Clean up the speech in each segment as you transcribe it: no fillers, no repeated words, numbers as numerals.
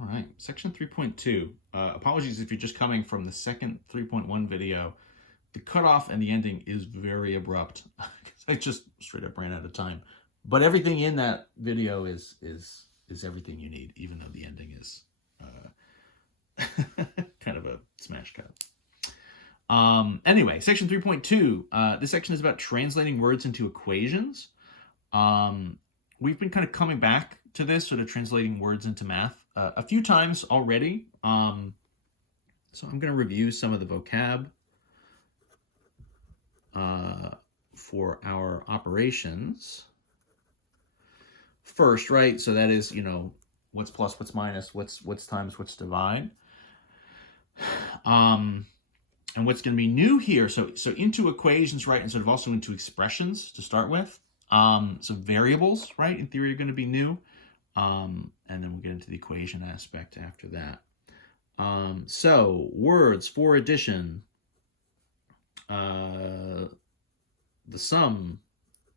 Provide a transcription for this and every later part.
All right, section 3.2. Apologies if you're just coming from the second 3.1 video. The cutoff and the ending is very abrupt because I just straight up ran out of time. But everything in that video is everything you need, even though the ending is kind of a smash cut. Anyway, section 3.2. This section is about translating words into equations. We've been kind of coming back to this, sort of translating words into math a few times already. So I'm going to review some of the vocab for our operations first, right? So that is, what's plus, what's minus, what's times, what's divide. And what's going to be new here, so into equations, right, and sort of also into expressions to start with. So variables, right, in theory are going to be new. And then we'll get into the equation aspect after that. So words for addition. The sum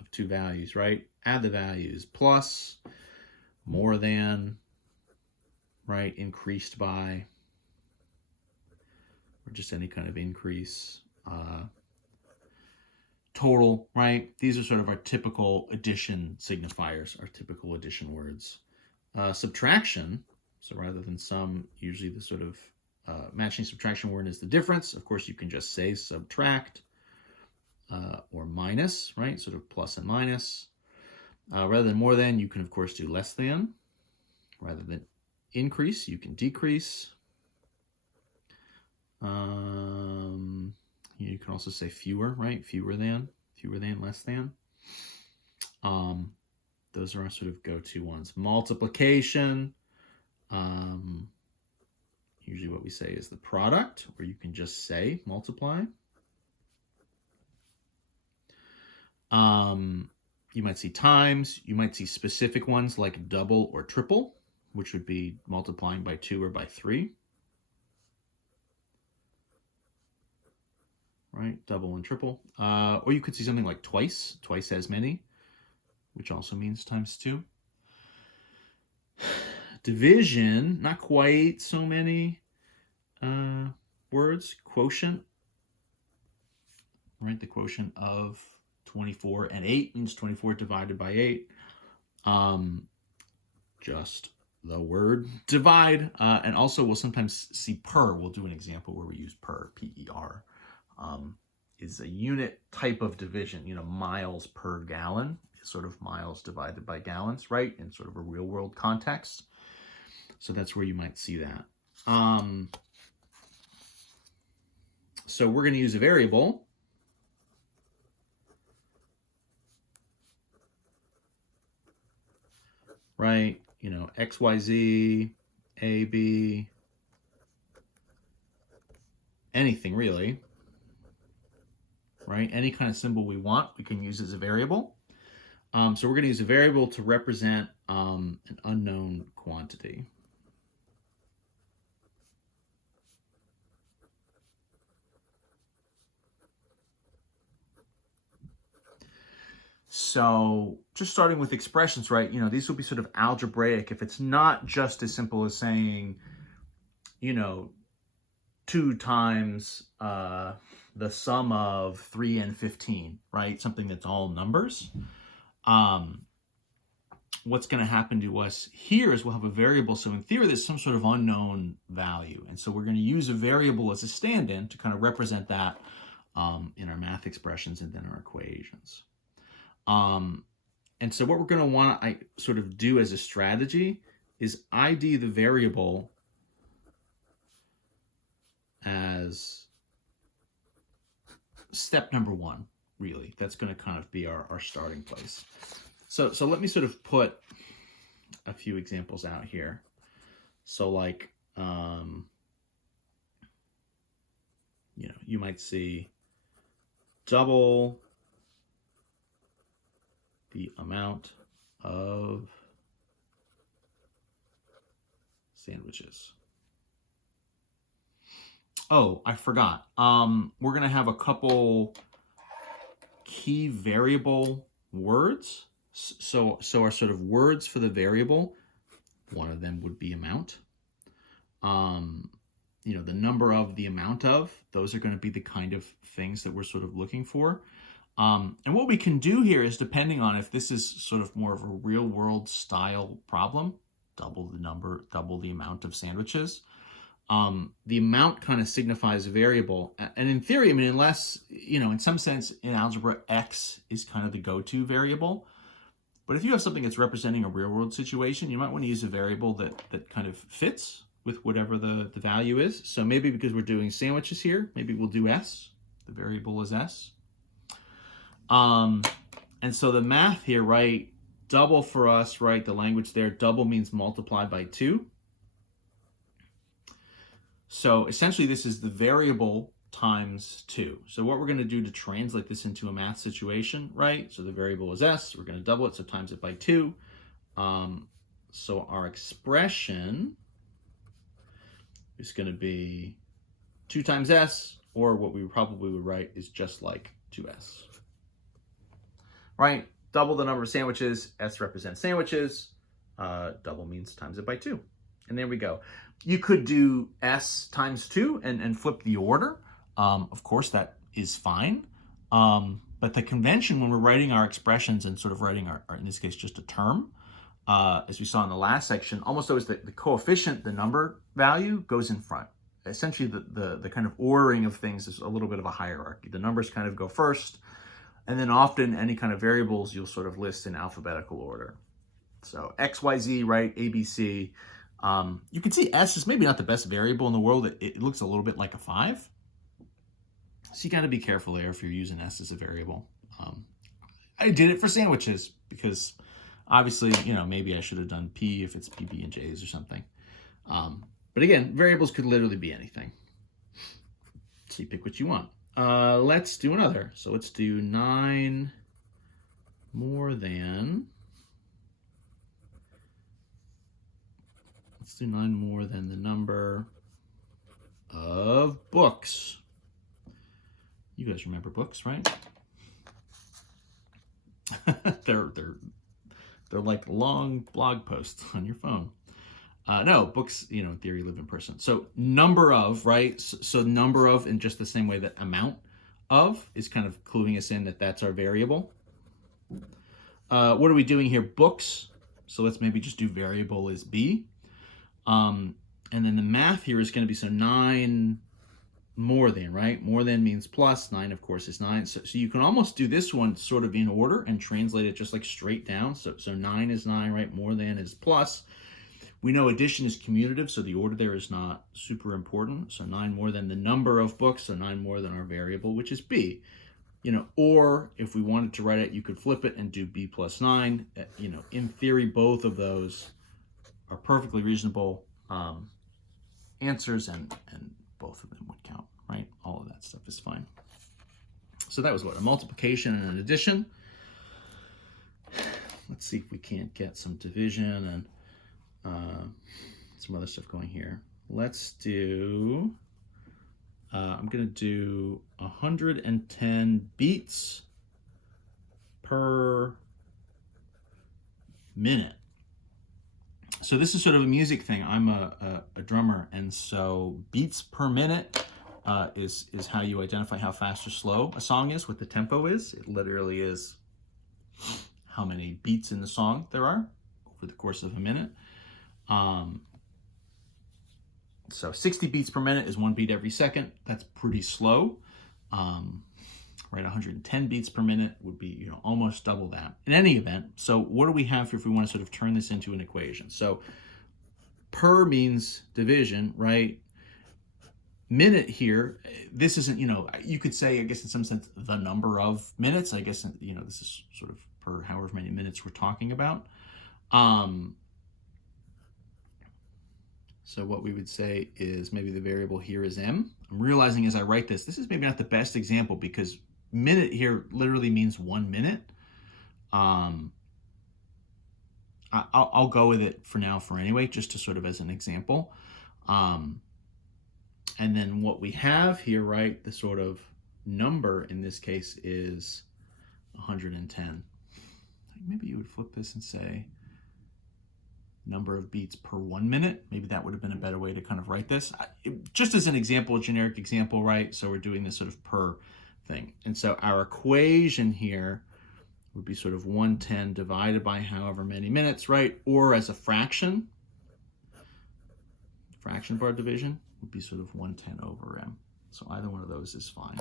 of two values, right? Add the values. Plus, more than, right? Increased by, or just any kind of increase. Total, right? These are sort of our typical addition signifiers, our typical addition words. Subtraction, so rather than sum, usually the sort of matching subtraction word is the difference. Of course, you can just say subtract or minus, right? Sort of plus and minus. Rather than more than, you can, of course, do less than. Rather than increase, you can decrease. You can also say fewer, right? Fewer than, less than. Those are our sort of go-to ones. Multiplication. Usually what we say is the product, or you can just say multiply. You might see times. You might see specific ones like double or triple, which would be multiplying by 2 or by 3. Right, double and triple. Or you could see something like twice as many, which also means times 2. Division, not quite so many words. Quotient, right? The quotient of 24 and 8 means 24 divided by 8. Just the word divide. And also we'll sometimes see per. We'll do an example where we use per, P-E-R. Is a unit type of division. Miles per gallon is sort of miles divided by gallons, right? In sort of a real world context. So that's where you might see that. So we're going to use a variable. Right? X, Y, Z, A, B, anything really. Right? Any kind of symbol we want, we can use as a variable. So we're going to use a variable to represent an unknown quantity. So just starting with expressions, right? These will be sort of algebraic. If it's not just as simple as saying, 2 times the sum of 3 and 15, right? Something that's all numbers. What's going to happen to us here is we'll have a variable. So in theory, there's some sort of unknown value. And so we're going to use a variable as a stand-in to kind of represent that in our math expressions and then our equations. And so what we're going to want to sort of do as a strategy is ID the variable as step number 1, really. That's going to kind of be our starting place. So let me sort of put a few examples out here. So like, you might see double the amount of sandwiches. Oh, I forgot. We're going to have a couple key variable words. So our sort of words for the variable, one of them would be amount. The number of, the amount of, those are going to be the kind of things that we're sort of looking for. And what we can do here is, depending on if this is sort of more of a real world style problem, double the number, double the amount of sandwiches. The amount kind of signifies a variable. And in theory, I mean, unless, in some sense in algebra, X is kind of the go-to variable. But if you have something that's representing a real world situation, you might want to use a variable that kind of fits with whatever the value is. So maybe because we're doing sandwiches here, maybe we'll do S. The variable is S. And so the math here, right, double for us, right, the language there, double means multiply by 2. So essentially this is the variable times 2. So what we're going to do to translate this into a math situation, right, so the variable is S, we're going to double it, so times it by 2. So our expression is going to be 2 times S, or what we probably would write is just like 2S. Right? Double the number of sandwiches. S represents sandwiches. Double means times it by 2. And there we go. You could do S times 2 and flip the order. Of course, that is fine. But the convention when we're writing our expressions and sort of writing our in this case, just a term, as we saw in the last section, almost always the coefficient, the number value, goes in front. Essentially, the kind of ordering of things is a little bit of a hierarchy. The numbers kind of go first. And then often any kind of variables you'll sort of list in alphabetical order. So X, Y, Z, right? A, B, C. You can see S is maybe not the best variable in the world. It looks a little bit like a 5. So you got to be careful there if you're using S as a variable. I did it for sandwiches because obviously, maybe I should have done P if it's PB and J's or something. But again, variables could literally be anything. So you pick what you want. Let's do another. So let's do 9 more than. Let's do 9 more than the number of books. You guys remember books, right? they're like long blog posts on your phone. No, books, in theory, live in person. So number of, right? So number of, in just the same way that amount of is kind of cluing us in that that's our variable. What are we doing here? Books. So let's maybe just do variable is B. And then the math here is going to be, so 9 more than, right? More than means plus. 9, of course, is 9. So you can almost do this one sort of in order and translate it just like straight down. So 9 is 9, right? More than is plus. We know addition is commutative, so the order there is not super important. So 9 more than the number of books, so 9 more than our variable, which is B. Or if we wanted to write it, you could flip it and do B plus 9. In theory, both of those are perfectly reasonable answers, and both of them would count, right? All of that stuff is fine. So that was what? A multiplication and an addition. Let's see if we can't get some division and some other stuff going here. Let's do, I'm going to do 110 beats per minute. So this is sort of a music thing. I'm a drummer, and so beats per minute is how you identify how fast or slow a song is, what the tempo is. It literally is how many beats in the song there are over the course of a minute. So 60 beats per minute is 1 beat every second. That's pretty slow. Right, 110 beats per minute would be, almost double that. In any event, so what do we have here if we want to sort of turn this into an equation? So per means division, right? Minute here, this isn't, you could say, I guess in some sense, the number of minutes. I guess, this is sort of per however many minutes we're talking about. So what we would say is maybe the variable here is m. I'm realizing as I write this is maybe not the best example because minute here literally means 1 minute. I'll go with it for now for anyway, just to sort of as an example. And then what we have here, right, the sort of number in this case is 110. Maybe you would flip this and say number of beats per 1 minute. Maybe that would have been a better way to kind of write this. Just as an example, a generic example, right? So we're doing this sort of per thing. And so our equation here would be sort of 110 divided by however many minutes, right? Or as a fraction bar division would be sort of 110 over m. So either one of those is fine.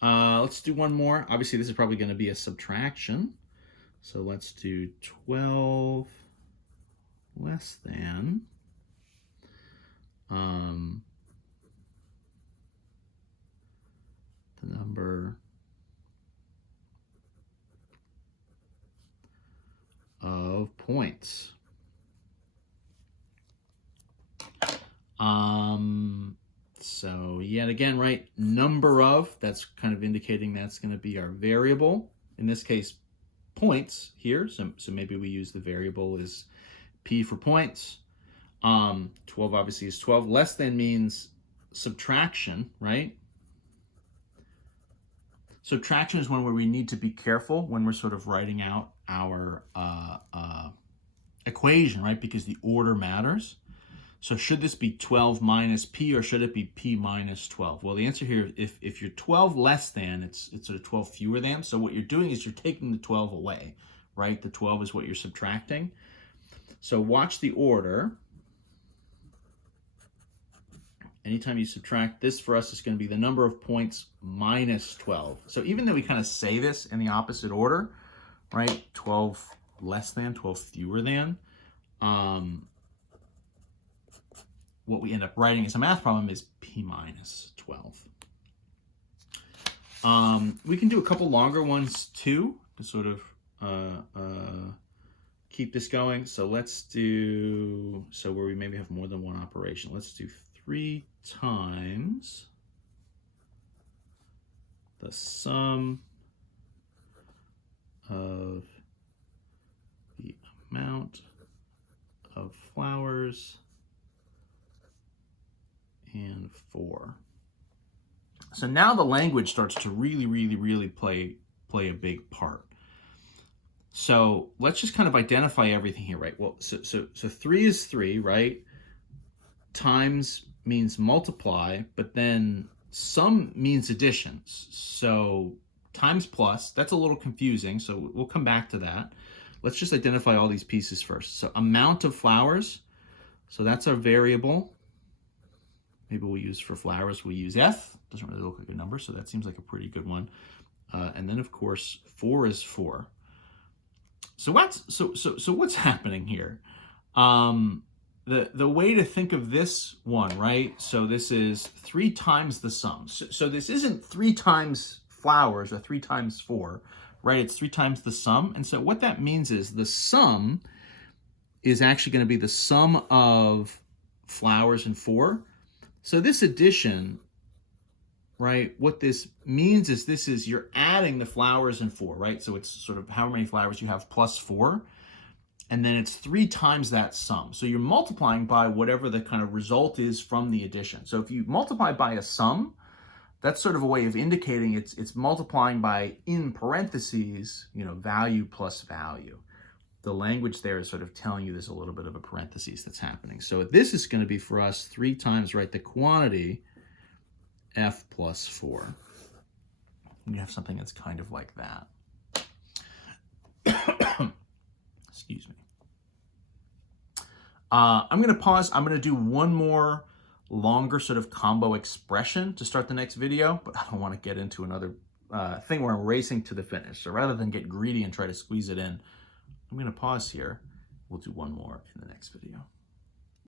Let's do one more. Obviously, this is probably going to be a subtraction. So let's do 12 less than the number of points. So yet again, right, number of, that's kind of indicating that's going to be our variable. In this case, points here. So maybe we use the variable as p for points. 12 obviously is 12. Less than means subtraction, right? Subtraction is one where we need to be careful when we're sort of writing out our equation, right? Because the order matters. So should this be 12 minus p, or should it be p minus 12? Well, the answer here, if you're 12 less than, it's sort of 12 fewer than. So what you're doing is you're taking the 12 away, right? The 12 is what you're subtracting. So watch the order. Anytime you subtract, this for us is going to be the number of points minus 12. So even though we kind of say this in the opposite order, right? 12 less than, 12 fewer than. What we end up writing as a math problem is p minus 12. We can do a couple longer ones too to sort of keep this going. So let's do, so where we maybe have more than one operation. Let's do 3 times the sum of the amount of flowers and 4. So now the language starts to really play a big part. So let's just kind of identify everything here, right? Well, so 3 is 3, right? Times means multiply, but then sum means additions. So times plus, that's a little confusing, so we'll come back to that. Let's just identify all these pieces first. So amount of flowers, so that's our variable. Maybe we'll use for flowers, we'll use f. Doesn't really look like a number, so that seems like a pretty good one. And then of course, 4 is 4. So what's happening here? The way to think of this one, right? So this is 3 times the sum. So this isn't 3 times flowers or 3 times 4, right? It's 3 times the sum. And so what that means is the sum is actually going to be the sum of flowers and 4. So this addition, right, what this means is this is you're adding the flowers and 4, right? So it's sort of how many flowers you have plus 4. And then it's 3 times that sum. So you're multiplying by whatever the kind of result is from the addition. So if you multiply by a sum, that's sort of a way of indicating it's multiplying by, in parentheses, you know, value plus value. The language there is sort of telling you there's a little bit of a parentheses that's happening. So this is going to be for us 3 times, right, the quantity f plus 4. And you have something that's kind of like that. Excuse me. I'm going to pause. I'm going to do one more longer sort of combo expression to start the next video, but I don't want to get into another thing where I'm racing to the finish. So rather than get greedy and try to squeeze it in, I'm going to pause here. We'll do one more in the next video.